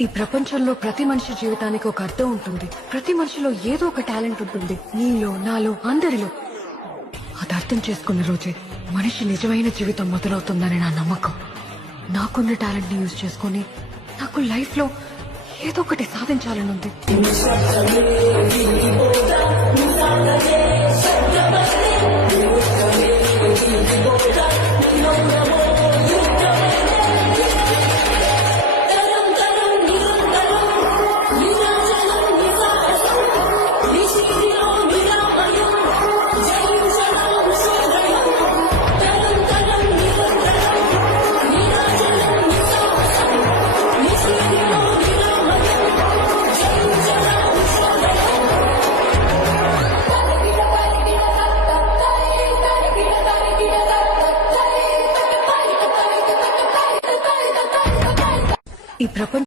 ఈ ప్రపంచంలో ప్రతి మనిషి జీవితానికి ఒక అర్థం ఉంటుంది. ప్రతి మనిషిలో ఏదో ఒక టాలెంట్ ఉంటుంది. నీలో, నాలో, అందరిలో. అది అర్థం చేసుకున్న రోజే మనిషి నిజమైన జీవితం మొదలవుతుందని నా నమ్మకం. నాకున్న టాలెంట్ ని యూజ్ చేసుకుని నాకు లైఫ్ లో ఏదో ఒకటి సాధించాలని ఉంది.